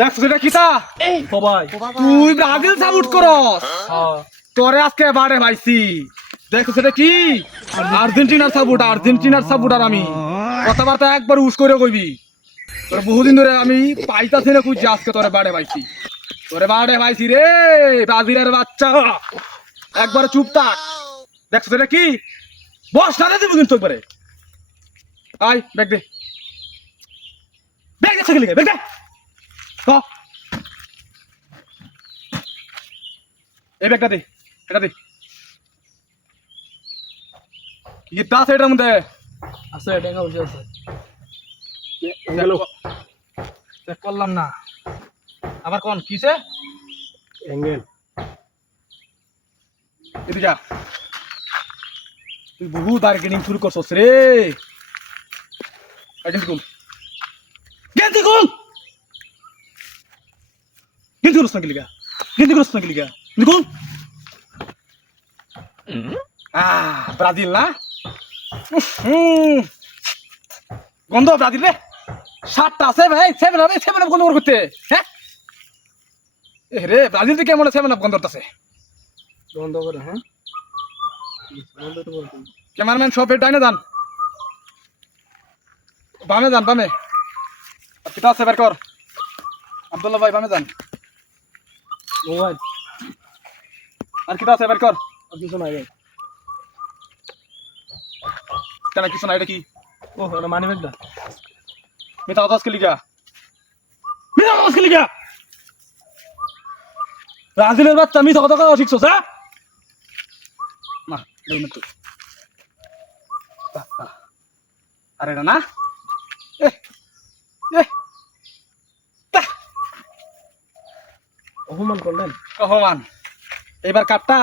দেখ সেটা কিতা সবাই তুই ব্রাজিল সাপোর্ট করস তোরে আজকে বারে ভাইছি দেখ সেটা কি আর্জেন্টিনার সাপোর্টার আমি কথাবার্তা একবার উস করে কইবি তোর বহুদিন ধরে আমি পাইতাছি না খুঁজছি আজকে তোরে বারে ভাইছি রে ব্রাজিলের বাচ্চা একবার চুপ থাক দেখ সেটা কি বস না দিব কিন্তু একবারে আয় ব্যাগ দে ছেলে ব্যাগ দে ক এই ব্যাগটা দে এটা দে কি দাস এটার মধ্যে আছে টাকা পয়সা আছে গেল চেক করলাম না আবার কোন কিসে এঙ্গেল এদিকে তুই বহু বার্গেনিং শুরু করছস রে গেন্দি কোন করছ না গিলিগা কোন ব্রাজিল না গন্ধ ব্রাজিল রে 7টা আছে ভাই 7 আপ গন্ধ করতে হ্যাঁ রে ব্রাজিল থেকে কেমন 7 আপ গন্ধ করতেছে বন্ধ করে হ্যাঁ ক্যামেরাম্যান সব ডাইনে যান বামে যান বামে আর কিতা আছে বের কর আব্দুল্লাহ ভাই বামে যান মোবাইল আর কিতা আছে বের কর আর কিছু নাই রে কেন কিছু না এটা কি ও এটা মানি ব্যাগটা মিথ্যা কথা আজকে লিখা ব্রাজিলের বাচ্চা মিথ্যা কথা কথা শিখছো হ্যাঁ না আরে না অপমান করলেন রহমান এবার কাপটা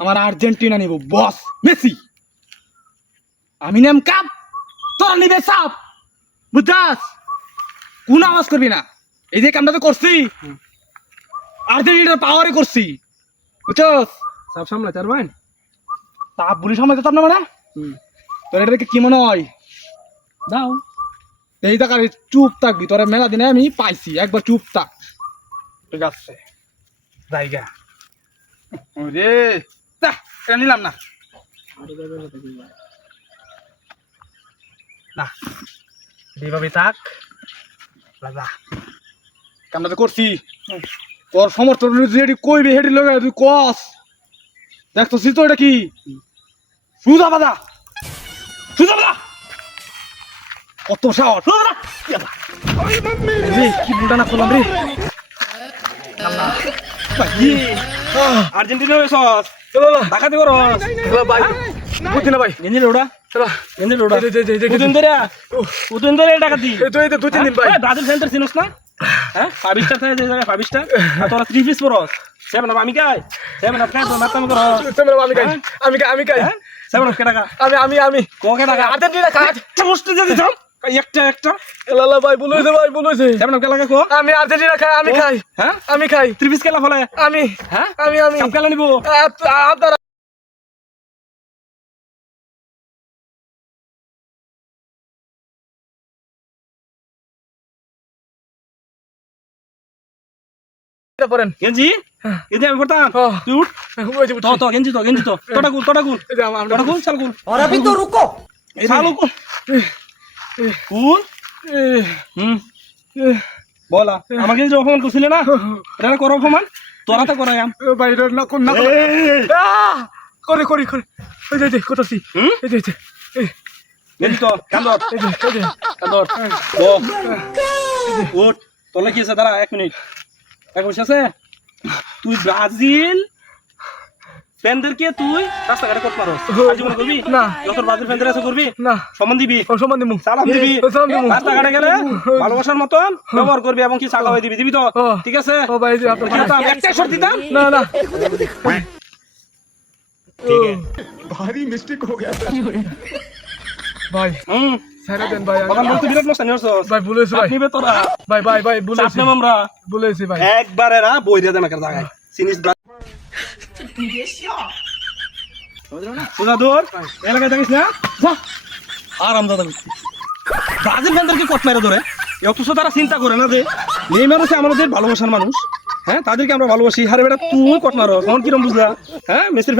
আমার আর্জেন্টিনা নিব বস মেসি আমি নাম কাপ তোরা নিবে সাপ বুঝছাস কোন আওয়াজ করবি না এই যে কামটা তো করছি আর্জেন্টিনার পাওয়ারে করছি বুঝছস সব সামলাতে পারবেন তাপ বলি সামলাতে পারবে না মানে তোর এটা দেখে কি মনে হয় দাও এই দেখ চুপ থাকবি তোরা মেলা দিনে আমি পাইছি একবার চুপ থাক ঠিক আছে জায়গা রে এটা নিলাম না না এইভাবে থাক রাজা কামটা তো করছি তোর সমর্থন যেটি কইবি হেঁটে লোক তুই কস দেখতেছি তো এটা কি সুদা বাদা কত সাহস কি বুলটা না করলাম রে আর্জেন্টিনা সস ডাকাতি করো ভাই বুঝছি না ভাই গেঞ্জিল ওটা গেঞ্জিল ওটা উতুন ধরে ডাকাতি দুই তিন দিন ভাই ব্রাজিল সেন্টার চিনোস না হ্যাঁ 5 স্টার থাকে যে জায়গায় 5 স্টার আর তোরা 3 পিস পরস 7 আমি খাই 7 খাই তো মাতাম করো আমি খাই 7 কে টাকা আমি কোকে টাকা আর্জেন্টিনা খাই সমস্ত যদি দাম একটা লালা ভাই বলেছে 7 কে লাগা কো আমি আর্জেন্টিনা খাই আমি খাই হ্যাঁ আমি খাই 3 পিস কেলা ফলে আমি হ্যাঁ আমি সব কেলা নিব আপনার পরেন গেঞ্জি আমি পড়তাম তুই উঠ তো গেঞ্জি তো তোটা গুল চাল গুল और अभी तो रुको চালু কুল বলা আমাকে যে অপমান করছিলে না এটা করো অপমান তোরা তো করাই বাইরে না কোন না করে ওই যে কোথাছি এই যে গেঞ্জি তো কান্দর উঠ তোলা কি আছে দাঁড়া 1 মিনিট এক বসে আছে তুই ব্রাজিল ফ্যানদেরকে তুই রাস্তাঘাটে করতে পারো জীবন করবি না যত ব্রাজিল ফ্যানদের আছে করবি না সম্মান দিবি সম্মান দিমু সালাম দিবি রাস্তাঘাটে গেলে ভালোবাসার মতন ব্যবহার করবি এবং কি সালা হয়ে দিবি তো ঠিক আছে ও ভাই আপনার একটা শর্ত দিতাম না ঠিক আছে भारी मिस्टेक हो गया भाई সারা দেন ভাই বাগান বলতে বিরাট মস্ত নিয়স ভাই বলেছি ভাই নিবে তোরা ভাই বলেছি আপনি আমরা বলেছি ভাই একবারে না বই দিয়ে দেন একটা জায়গায় সিনিস সুজাদুর এলাকায় থাকিস না আরাম দাদা ব্রাজিল ফ্যানদেরকে কট মেরে ধরে অথচ তারা চিন্তা করে না যে নেইমার হচ্ছে আমাদের ভালোবাসার মানুষ, হ্যাঁ তাদেরকে আমরা ভালোবাসি, হারে বেটা তুই কট মারো তখন কিরম বুঝলা, হ্যাঁ মেসির